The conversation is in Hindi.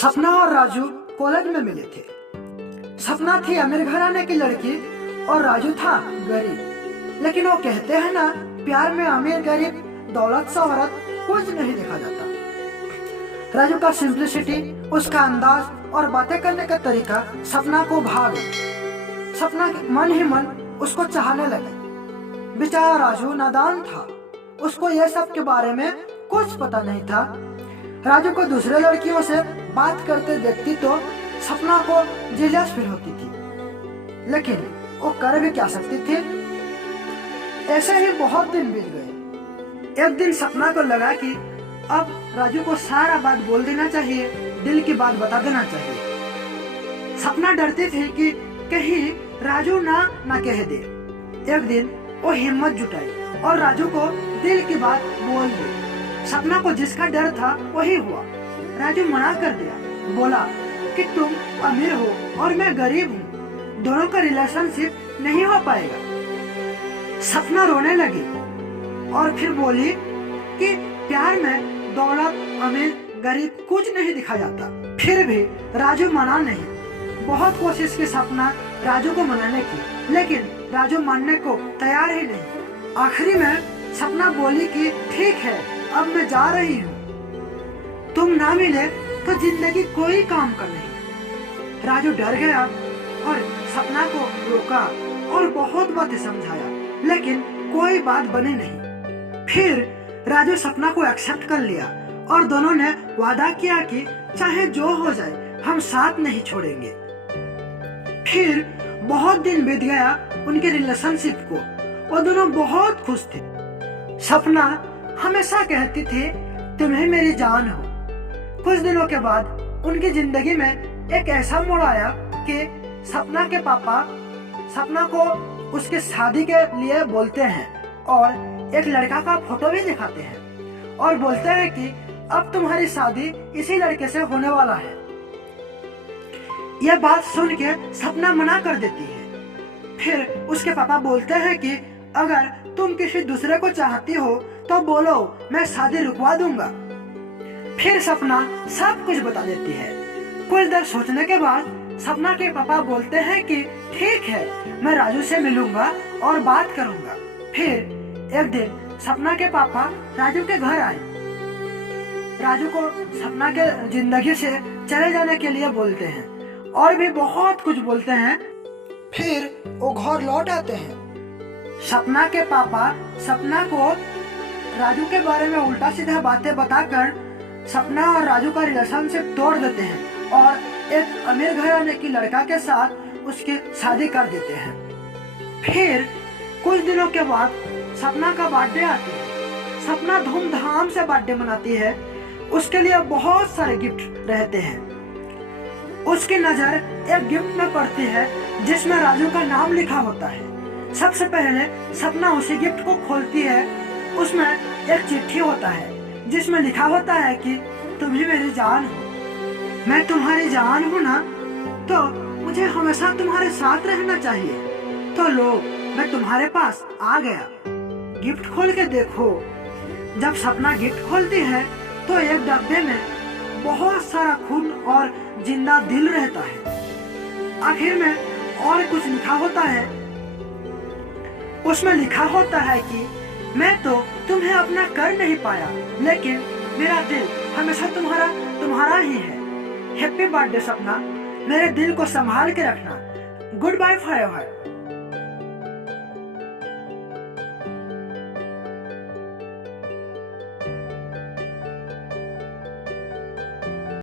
सपना और राजू कॉलेज में मिले थे। सपना थी अमीर घराने की लड़की और राजू था गरीब। लेकिन वो कहते हैं ना, प्यार में अमीर गरीब दौलत शोहरत कुछ नहीं देखा जाता। राजू का सिंप्लिसिटी, उसका अंदाज और बातें करने का तरीका सपना को भा गया। सपना मन ही मन उसको चाहने लगे। बेचारा राजू नादान था, उसको यह सब के बारे में कुछ पता नहीं था। राजू को दूसरे लड़कियों से बात करते देखती तो सपना को जेलस फील होती थी, लेकिन वो कर भी क्या सकती थी। ऐसे ही बहुत दिन बीत गए। एक दिन सपना को लगा कि अब राजू को सारा बात बोल देना चाहिए, दिल की बात बता देना चाहिए। सपना डरती थी कि कहीं राजू ना कह दे। एक दिन वो हिम्मत जुटाई और राजू को दिल की बात बोल दी। सपना को जिसका डर था वही हुआ। राजू मना कर दिया, बोला कि तुम अमीर हो और मैं गरीब हूँ, दोनों का रिलेशनशिप नहीं हो पाएगा। सपना रोने लगी और फिर बोली कि प्यार में दौलत अमीर गरीब कुछ नहीं दिखा जाता। फिर भी राजू मना नहीं। बहुत कोशिश की सपना राजू को मनाने की, लेकिन राजू मानने को तैयार ही नहीं। आखिरी में सपना बोली कि ठीक है, अब मैं जा रही हूँ, तुम ना मिले तो जिंदगी कोई काम का नहीं। राजू डर गया और सपना को रोका और बहुत बातें समझाया, लेकिन कोई बात बनी नहीं। फिर राजू सपना को एक्सेप्ट कर लिया और दोनों ने वादा किया कि चाहे जो हो जाए हम साथ नहीं छोड़ेंगे। फिर बहुत दिन बीत गया उनके रिलेशनशिप को। वो दोनों बहुत खुश थे। सपना हमेशा कहती थी तुम्हें मेरी जान हो। कुछ दिनों के बाद उनकी जिंदगी में एक ऐसा मोड़ आया कि सपना के पापा सपना को उसके शादी के लिए बोलते हैं और एक लड़का का फोटो भी दिखाते हैं और बोलते हैं कि अब तुम्हारी शादी इसी लड़के से होने वाला है। यह बात सुन के सपना मना कर देती है। फिर उसके पापा बोलते हैं कि अगर तुम किसी दूसरे को चाहती हो तो बोलो, मैं शादी रुकवा दूंगा। फिर सपना सब कुछ बता देती है। कुछ देर सोचने के बाद सपना के पापा बोलते हैं कि ठीक है, मैं राजू से मिलूंगा और बात करूंगा। फिर एक दिन सपना के पापा राजू के घर आए। राजू को सपना के जिंदगी से चले जाने के लिए बोलते हैं और भी बहुत कुछ बोलते हैं। फिर वो घर लौट आते हैं। सपना के पापा सपना को राजू के बारे में उल्टा सीधा बातें बताकर सपना और राजू का रिलेशनशिप तोड़ देते हैं और एक अमीर घराने की लड़का के साथ उसकी शादी कर देते हैं। फिर कुछ दिनों के बाद सपना का बर्थडे आती है। सपना धूमधाम से बर्थडे मनाती है। उसके लिए बहुत सारे गिफ्ट रहते हैं। उसकी नजर एक गिफ्ट में पड़ती है जिसमें राजू का नाम लिखा होता है। सबसे पहले सपना उसी गिफ्ट को खोलती है। उसमें एक चिट्ठी होता है जिसमें लिखा होता है कि तुम ही मेरी जान हो। मैं तुम्हारी जान हूँ ना, तो मुझे हमेशा तुम्हारे साथ रहना चाहिए। तो लो, मैं तुम्हारे पास आ गया, गिफ्ट खोल के देखो। जब सपना गिफ्ट खोलती है तो एक डब्बे में बहुत सारा खून और जिंदा दिल रहता है। आखिर में और कुछ लिखा होता है। उसमें लिखा होता है कि मैं तो तुम्हें अपना कर नहीं पाया, लेकिन मेरा दिल हमेशा तुम्हारा ही है। हैप्पी बर्थडे सपना, मेरे दिल को संभाल के रखना। Goodbye forever.